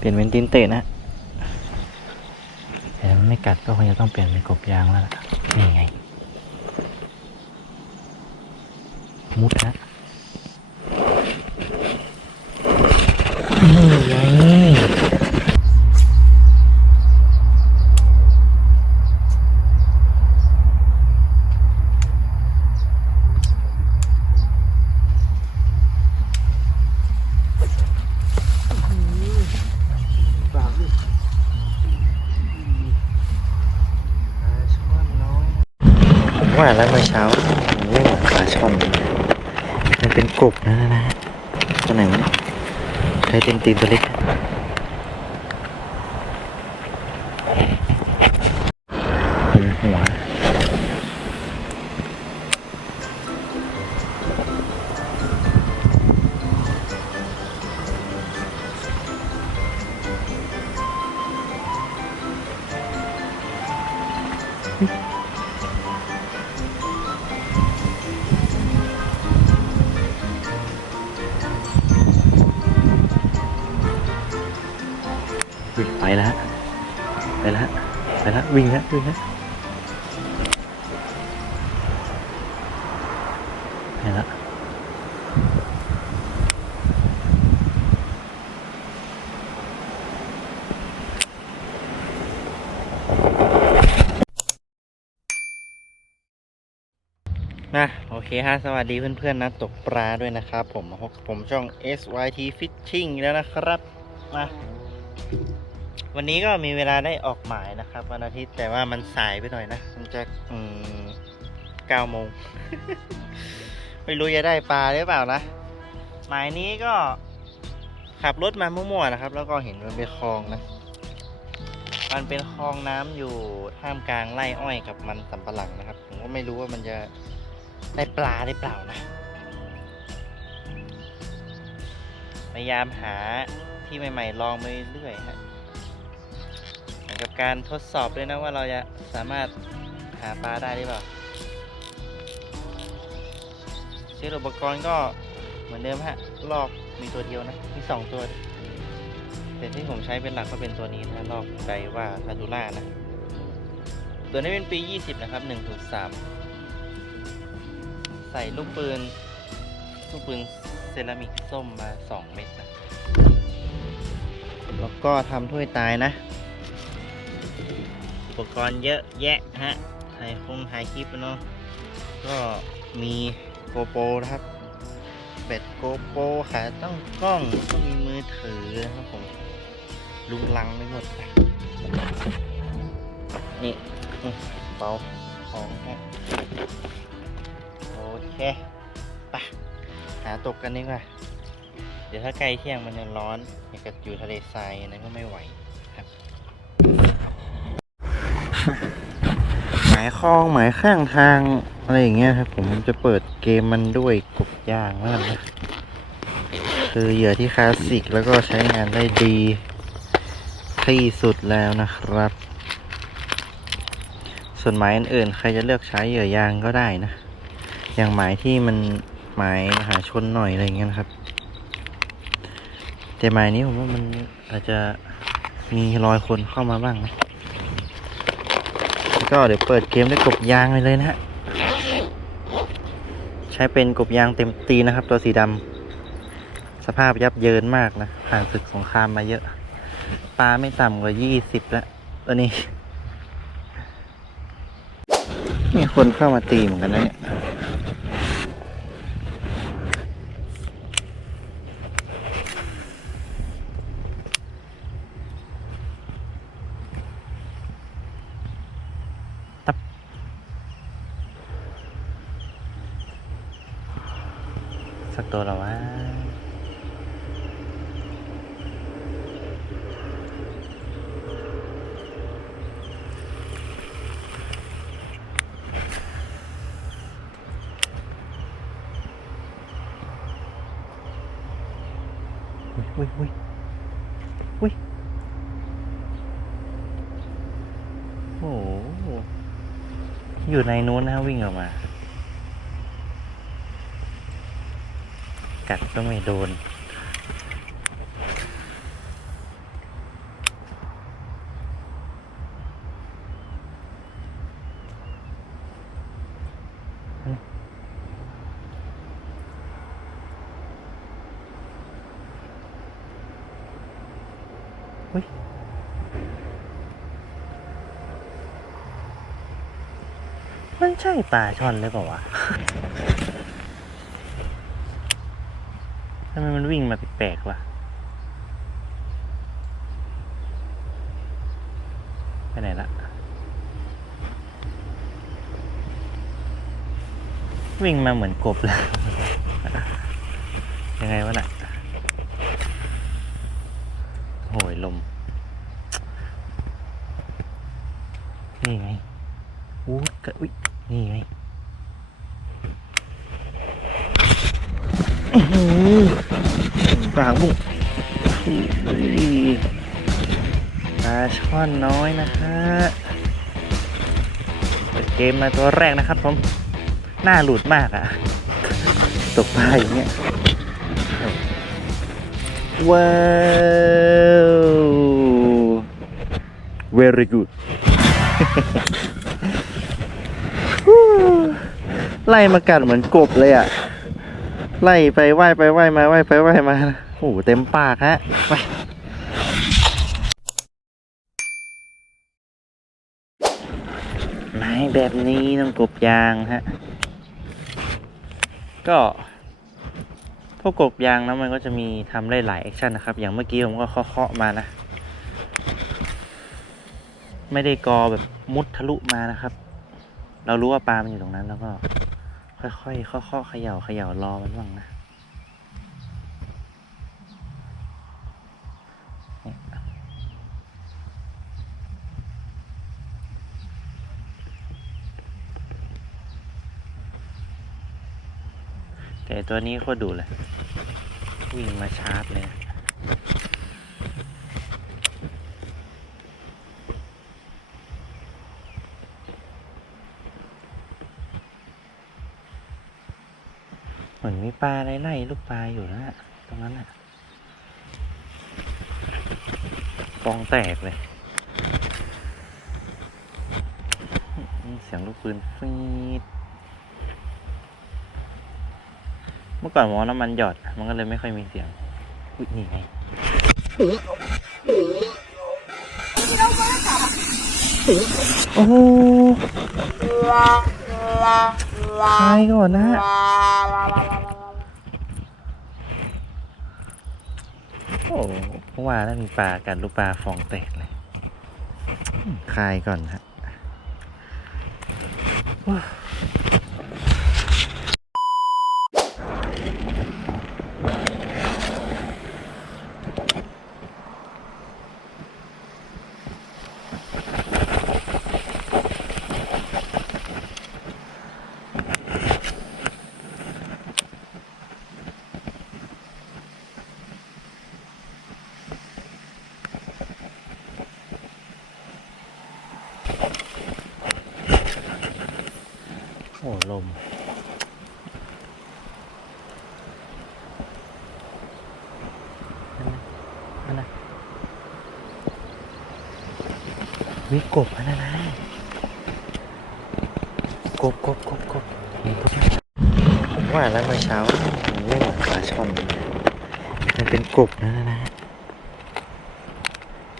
เปลี่ยนเป็นตีนเตะนะแต่มันไม่กัดก็คงจะต้องเปลี่ยนเป็นกบยางแล้วล่ะนี่ไง มุดนะ ว่าแล้วเมื่อเช้ามันไม่เหมือนปลาช่อนมันเป็นกบนะนะนะตัวไหนวะเนี่ยใช้ตีนตีนตัวเล็ก ไปแล้วฮะไปแล้วฮะไปแล้ววิ่งแล้ววิ่งแล้วไปแล้วนะโอเคฮะ สวัสดีเพื่อนๆนะ ตกปลาด้วยนะครับ ผมพบผมช่อง SYT Fishing แล้วนะครับ มา วันนี้ก็มีเวลาได้ออกหมายนะครับ วันอาทิตย์แต่ว่ามันสายไปหน่อยนะมันจะอืมเก้าโมง ไม่รู้จะได้ปลาหรือเปล่านะหมายนี้ก็ขับรถมามั่วๆนะครับ แล้วก็เห็นมันเป็นคลองนะ มันเป็นคลองน้ำอยู่ท่ามกลางไร่อ้อยกับมันสำปะหลังนะครับ ผมก็ไม่รู้ว่ามันจะได้ปลาหรือเปล่านะพยายามหาที่ใหม่ๆลองไปเรื่อยฮะ กับการทดสอบด้วยนะว่าเราจะสามารถหาปลาได้หรือเปล่าซื้ออุปกรณ์ก็เหมือนเดิมฮะ ลอกมีตัวเดียวนะ มีสองตัว แต่ที่ผมใช้เป็นหลักก็เป็นตัวนี้นะ ลอกไดว่าทาดูล่านะ ตัวนี้เป็นปี 20 นะครับ1ถึง3ใส่ลูกปืน ลูกปืนเซรามิกส้มมา 2 เม็ดนะ แล้วก็ทำถ้วยตายนะ ปกรณ์เยอะแยะฮะถ่ายคงถ่ายคลิปเนาะก็มีโกโปรนะครับเบ็ดโกโปรขาตั้งกล้องก็มีมือถือนะครับผมลุงลังไปหมดนี่เบาของฮะโอเคไปหาตกกันดีกว่าเดี๋ยวถ้าใกล้เที่ยงมันจะร้อนอยากจะอยู่ทะเลทรายนั้นก็ไม่ไหว หมายคลองหมายข้างทางอะไรอย่างเงี้ยครับ ผมจะเปิดเกมมันด้วยกบยางแล้วกันนะคือเหยื่อที่คลาสสิกแล้วก็ใช้งานได้ดีที่สุดแล้วนะครับ ส่วนหมายอื่นๆใครจะเลือกใช้เหยื่อยางก็ได้นะ อย่างหมายที่มันหมายมหาชนหน่อยอะไรอย่างเงี้ยนะครับ แต่หมายนี้ผมว่ามันอาจจะมีรอยคนเข้ามาบ้างนะ ก็เดี๋ยวเปิดเกมด้วยกบยางไปเลยนะฮะ ใช้เป็นกบยางเต็มตีนะครับ ตัวสีดำสภาพยับเยินมากนะ ผ่านศึกสงครามมาเยอะ ปลาไม่ต่ำกว่ายี่สิบแล้วตัวนี้ มีคนเข้ามาตีเหมือนกันนะเนี่ย สักตัวแล้ววะอุ้ยอุ้ยอุ้ยโอ้อยู่ในนู้นนะวิ่งออกมา กัดก็ไม่โดน อุ้ยมันใช่ปลาช่อนหรือเปล่าวะ ไมมันวิ่งมาแปลกๆวะไปไหนละ วิ่งมาเหมือนกบเลยยังไงวะน่ะ อนน้อยนะฮะเปิดเกมมาตัวแรกนะครับผม หน้าหลุดมากอะตกปลาอย่างเงี้ยว้าว very good ไล่มากัดเหมือนกบเลยอะไล่ไปว่ายไปว่ายมาว่ายไปว่ายมาโอ้โหเต็มปากฮะไป ไม้แบบนี้ต้องกบยางฮะ ก็พวกกบยางแล้วมันก็จะมีทำได้หลายแอคชั่นนะครับ อย่างเมื่อกี้ผมก็เคาะมานะ ไม่ได้กอแบบมุดทะลุมานะครับ เรารู้ว่าปลามันอยู่ตรงนั้น แล้วก็ ค่อยๆเคาะๆเขย่าเขย่ารอมันบ้างนะ แต่ตัวนี้โคตรดุเลย วิ่งมาชาร์จเลยเหมือนมีปลาไล่ลูกปลาอยู่นะตรงนั้นอะฟองแตกเลยเสียงลูกปืนฟีด เมื่อก่อนมอน้ำมันหยอด มันก็เลยไม่ค่อยมีเสียง อุ้ยนี่ไงโอ้โหตายก่อนนะฮะโอ้เพราะว่าแล้วมีปลากันลูกปลาฟองแตกเลย คลายก่อนฮะ โอ้ลม นั่นนะวิกบอันนั้นนะกบกบกบกบเห็นกบไหมผมว่าแล้วเมื่อเช้ามันไม่เหมือนปลาช่อนเลยมันเป็นกบนะนะนะ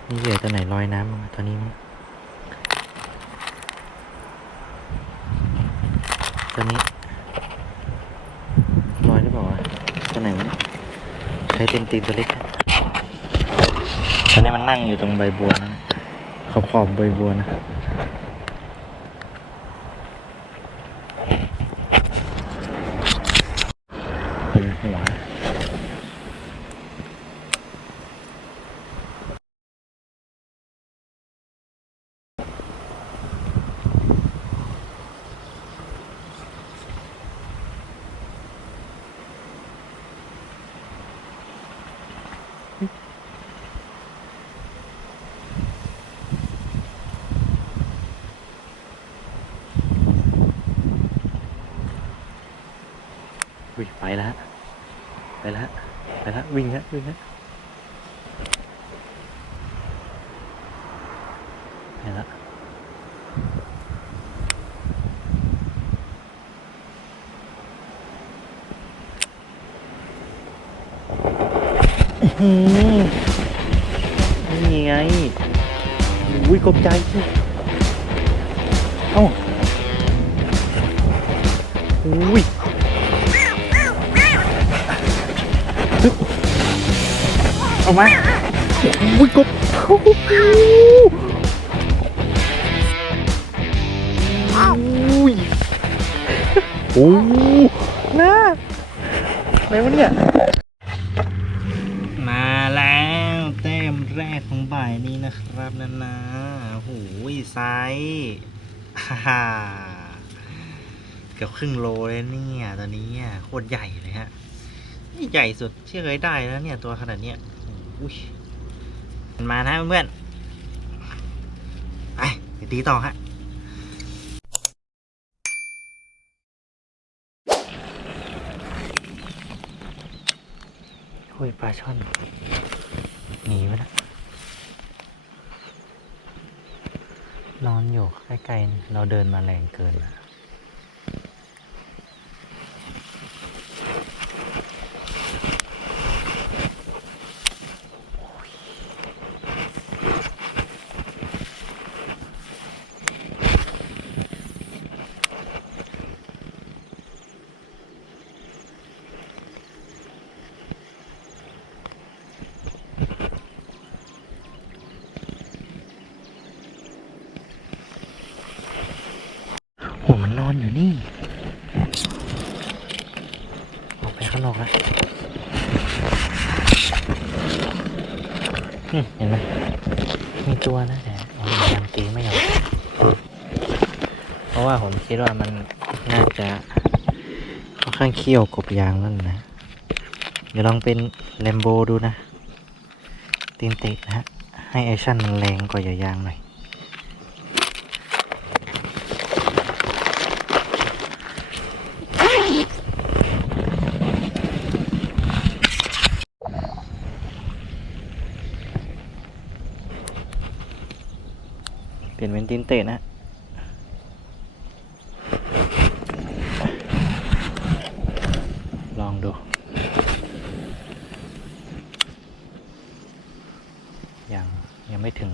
นี่เหยื่อตัวไหนลอยน้ำมาตัวนี้มั้งตัวนี้ลอยหรือเปล่าวะตัวไหนวะเนี่ยใคร เต็นตีนตัวเล็กตอนนี้มันนั่งอยู่ตรงใบบัวนะขอบขอบใบบัวนะ อุ้ยไปแล้ว ไปแล้ว ไปแล้ว วิ่งแล้ววิ่งแล้วไปแล้วอื้อหือนี่ไง อุ้ยกบใจ เอาไหมาอุ้ยกบอุ้ยโอ้น่าอะไรวะเนี่ย มาแล้วแต้มแรกของบ่ายนี้นะครับนานาโอ้โหไซส์ฮ่าเกือบครึ่งโลเลยเนี่ยตอนนี้โคตรใหญ่เลยฮะ นี่ใหญ่สุดที่เคยได้แล้วเนี่ยตัวขนาดเนี้ยโอ้ยมานะเพื่อนไปไปตีต่อฮะโอ้ยปลาช่อนหนีไปนะนอนอยู่ใกล้ๆ เราเดินมาแรงเกินนะโหมันนอนอยู่นี่ ออกไปข้างนอกแล้วอืมเห็นไหมมีตัวนะแต่เอามันยังตีไม่ออกเพราะว่าผม คิดว่ามันน่าจะค่อนข้างเขี้ยวกบยางนั่นนะ เดี๋ยวลองเป็นแลมโบดูนะตีนเตะนะฮะ ให้แอคชั่นมันแรงกว่าอย่ายางหน่อย เปลี่ยนเป็นตีนเตะนะ ลองดู ยังยังไม่ถึง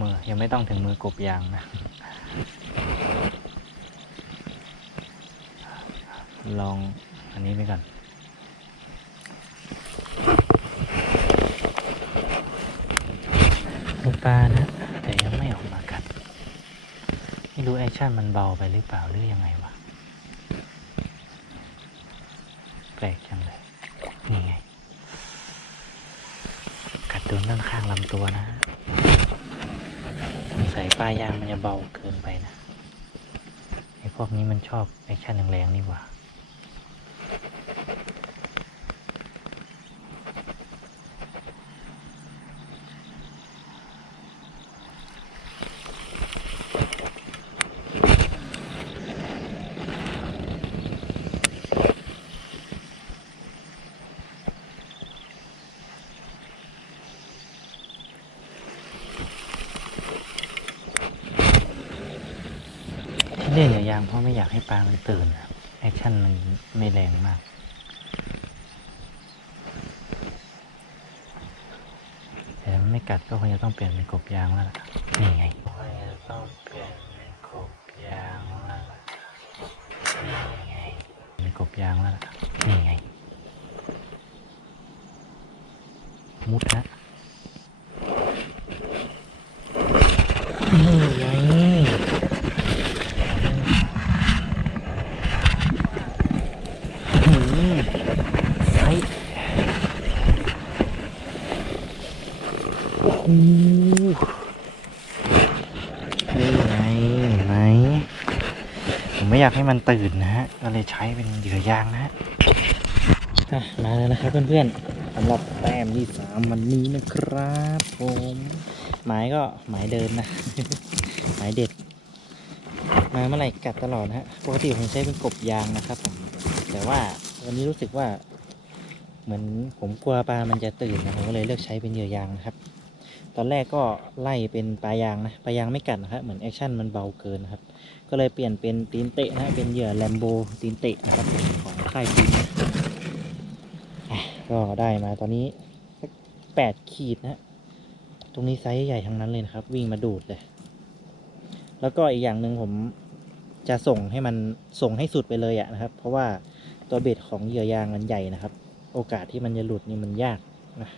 มือ ยังไม่ ต้องถึงมือกบยางนะ ลองอันนี้ไปก่อนมีปลานะ แต่ยังไม่ออกมากัด ไม่รู้แอคชั่นมันเบาไปหรือเปล่าหรือยังไงวะ แปลกจังเลย นี่ไง กัดโดนด้านข้างลำตัวนะ ปลายยางมันจะเบาเกินไปนะไอ้พวกนี้มันชอบแอคชั่นแรงๆนี่หว่า ที่เล่นอยายางเพราะไม่อยากให้ปลามันตื่นครับแอคชั่นมันไม่แรงมาก แต่มันไม่กัดก็คงจะต้องเปลี่ยนเป็นกบยางแล้วล่ะนี่ไงคงจะต้องเปลี่ยนเป็นกบยางแล้วล่ะนี่ไงเป็นกบยางแล้วล่ะนี่ไง มุดนะนี่ไง อื้อหือไซส์โอ้โหนี่ไงเห็นไหมผมไม่อยากให้มันตื่นนะฮะก็เลยใช้เป็นเหยื่อยางนะฮะมาแล้วนะครับเพื่อนๆสำหรับแต้มที่สามวันนี้นะครับผมหมายก็หมายเดินนะ หมายเด็ด มาเมื่อไหร่กัดตลอดนะฮะปกติผมใช้เป็นกบยางนะครับผมแต่ว่าวันนี้รู้สึกว่า เหมือนผมกลัวปลามันจะตื่นนะผมก็เลยเลือกใช้เป็นเหยื่อยางนะครับ ตอนแรกก็ไล่เป็นปลายางนะปลายางไม่กัดนะครับเหมือนแอคชั่นมันเบาเกินครับ ก็เลยเปลี่ยนเป็นตีนเตะนะเป็นเหยื่อแลมโบตีนเตะนะครับของค่ายตีนก็ได้มาตอนนี้สักแปดขีดนะตรงนี้ไซส์ใหญ่ทั้งนั้นเลยนะครับ วิ่งมาดูดเลย แล้วก็อีกอย่างหนึ่งผมจะส่งให้มันส่งให้สุดไปเลยอะนะครับ เพราะว่าตัวเบ็ดของเหยื่อยางมันใหญ่นะครับ โอกาสที่มันจะหลุดนี่มันยากนะ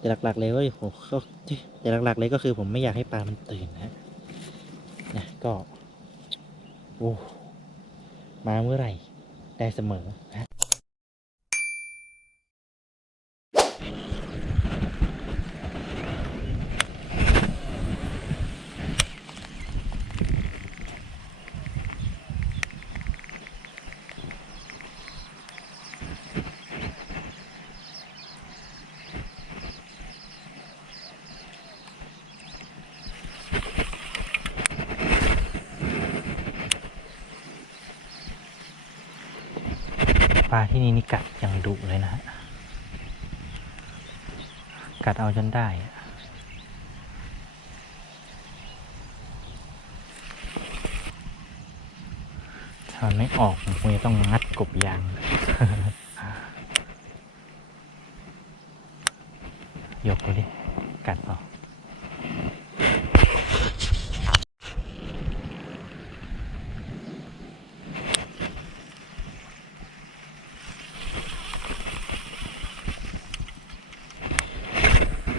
แต่หลักๆเลยก็ผมก็แต่หลักๆเลยก็คือผมไม่อยากให้ปลามันตื่นนะนะก็โอ้มาเมื่อไหร่ได้เสมอนะ ปลาที่นี่นี่กัดอย่างดุเลยนะฮะ กัดเอาจนได้ ถ้ามันไม่ออกผมคงจะต้องงัดกบยางยกดูดิ กัดเปล่า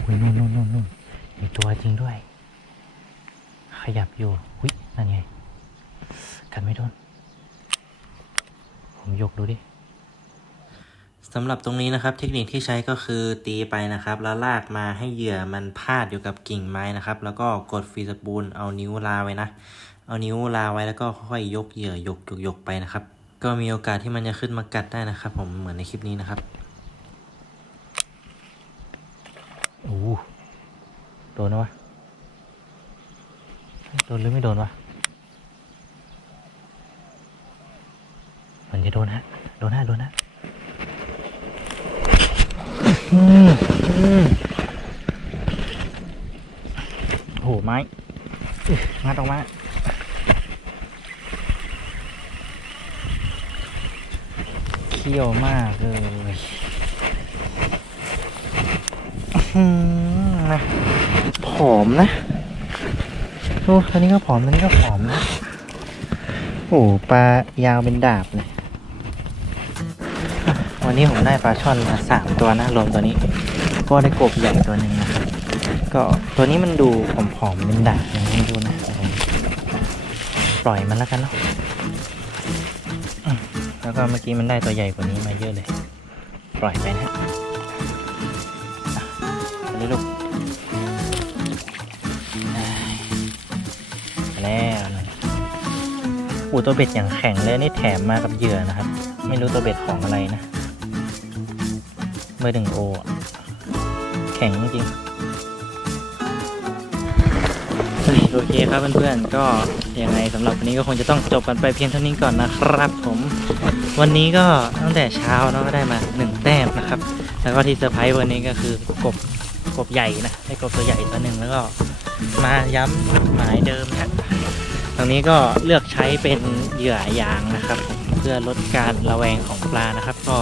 อุ้ยนู่นนู่นนู่นนู่นมีตัวจริงด้วย ข ยับอยู่อุ้ยนั่นไง กัดไม่โดน ผมยกดูดิสำหรับตรงนี้นะครับ เทคนิคที่ใช้ก็คือตีไปนะครับ แล้วลากมาให้เหยื่อมันพาดอยู่กับกิ่งไม้นะครับ แล้วก็กดฟรีสปูลเอานิ้วลาไว้นะ เอานิ้วลาไว้แล้วก็ค่อยๆยกเหยื่อยกยกยกไปนะครับ ก็มีโอกาสที่มันจะขึ้นมากัดได้นะครับ ผมเหมือนในคลิปนี้นะครับโอ้โหโดนนะวะ โดนหรือไม่โดนวะ มันจะโดนฮะ โดนฮะ โดนฮะอืมอืมโห ไม้งัดออกมาเขี้ยวมากเลยอื้อหือนะผอมนะ โอ้ตัวนี้ก็ผอมตัวนี้ก็ผอมนะ โอ้ปลายาวเป็นดาบเลยวันนี้ผมได้ปลาช่อนมาสามตัวนะรวมตัวนี้ ก็ได้กบใหญ่ตัวหนึ่งนะครับก็ตัวนี้มันดูผอมๆเป็นดางอย่างนี้ดูนะผมปล่อยมันแล้วกันเนาะแล้วก็เมื่อกี้มันได้ตัวใหญ่กว่านี้มาเยอะเลย ปล่อยไปนะอะไปเลยลูก แล้วนะอูตัวเบ็ดอย่างแข็งเลยนี่แถมมากับเหยื่อนะครับ ไม่รู้ตัวเบ็ดของอะไรนะ เบอร์หนึ่งโอแข็งจริงโอเคครับเพื่อนๆก็ยังไงสำหรับวันนี้ก็คงจะต้องจบกันไปเพียงเท่านี้ก่อนนะครับผมวันนี้ก็ตั้งแต่เช้าเนาะก็ได้มาหนึ่งแต้มนะครับ แล้วก็ที่เซอร์ไพรส์วันนี้ก็คือกบกบใหญ่นะได้กบตัวใหญ่ตัวหนึ่งแล้วก็มาย้ำหมายเดิมนะ รงนี้ก็เลือกใช้เป็นเหยื่อยางนะครับ เพื่อลดการระแวงของปลานะครับ ก็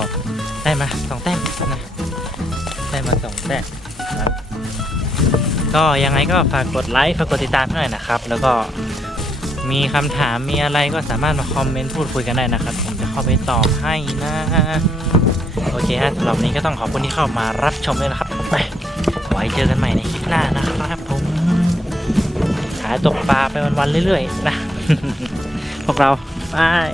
ได้มาสองแต้มนะได้มาสองแต้มครับก็ยังไงก็ฝากกดไลค์ฝากกดติดตามหน่อยนะครับ แล้วก็มีคำถามมีอะไรก็สามารถมาคอมเมนต์พูดคุยกันได้นะครับ ผมจะเข้าไปตอบให้นะโอเคฮะสำหรับวันนี้ก็ต้องขอบคุณที่เข้ามารับชมด้วยนะครับไปไว้เจอกันใหม่ในคลิปหน้านะครับ ตกปลาไปวันๆเรื่อยๆนะ พวกเราบาย